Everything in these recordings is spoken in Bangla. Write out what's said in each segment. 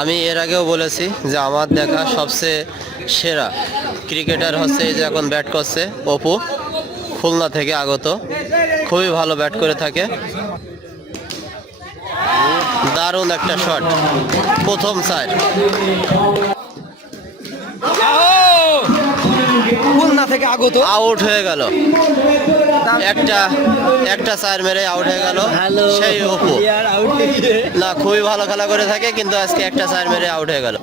আমি এর আগেও বলেছি যে আমার দেখা সবচেয়ে সেরা ক্রিকেটার হচ্ছে এই যে এখন ব্যাট করছে অপু, খুলনা থেকে আগত, খুবই ভালো ব্যাট করে থাকে। দারুণ একটা শট, প্রথম চার। খুলনা থেকে আগত আউট হয়ে গেল, একটা চার মেরে আউট হয়ে গেল সেই অপু। না, খুবই ভালো খেলা করে থাকে, কিন্তু আজকে একটা চার মেরে আউট হয়ে গেল।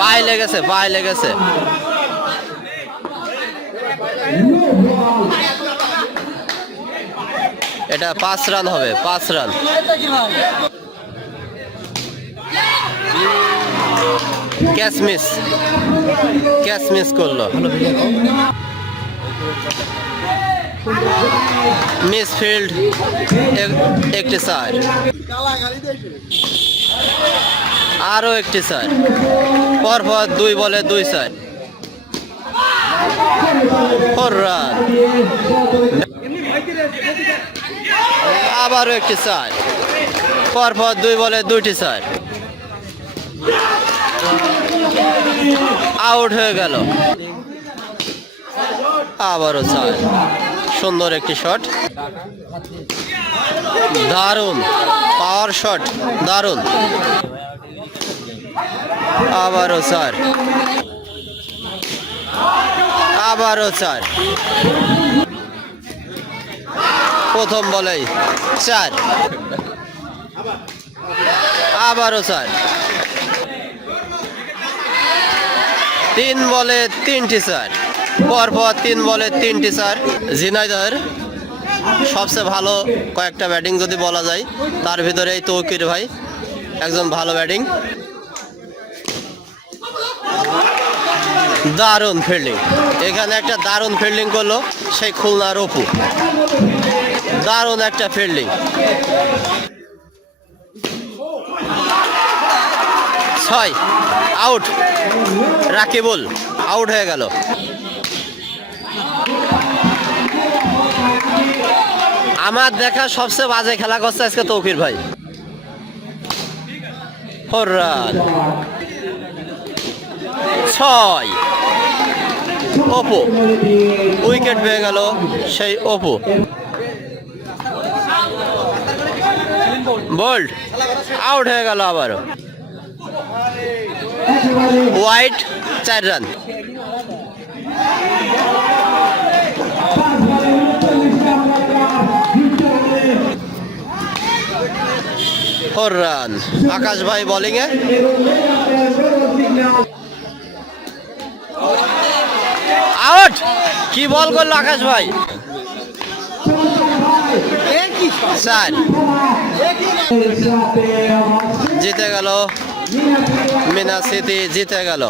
পায়ে লেগেছে। এটা 5 রান হবে, 5 রান। ক্যাচ মিস করলো। মিসফিল্ড, একটি চার, আরো একটি চার, পরপর 2 বলে 2 চার, 4 রান। আবারও একটি চার, পরপর 2 বলে 2টি চার, আউট হয়ে গেল। আবারও চার, সুন্দর একটি শট, দারুণ পাওয়ার শট, দারুণ। আবারও চার, আবারও চার, প্রথম বলেই চার, আবারও চার, 3 বলে 3টি চার, পরপর 3 বলে 3টি চার। ঝিনাইদহের সবচেয়ে ভালো কয়েকটা ব্যাটিং যদি বলা যায়, তার ভিতরে এই তৌকির ভাই একজন ভালো ব্যাটিং। দারুণ ফিল্ডিং, এখানে একটা দারুণ ফিল্ডিং করলো সেই খুলনার অপু, দারুণ একটা ফিল্ডিং। 6, আউট। রাকিবুল আউট হয়ে গেল। আমার দেখা সবচেয়ে বাজে খেলা করছে আজকে তৌকির ভাই। 4 রান, 6। অপু উইকেট পেয়ে গেল সেই অপু। বোল্ড আউট হয়ে গেল আবারও। হোয়াইট 4 রান। ফোর রান। আকাশ ভাই বোলিং এ, আউট। কি বল করলো আকাশ ভাই, 4। জিতে গেল মিনা সিটি, জিতে গেল।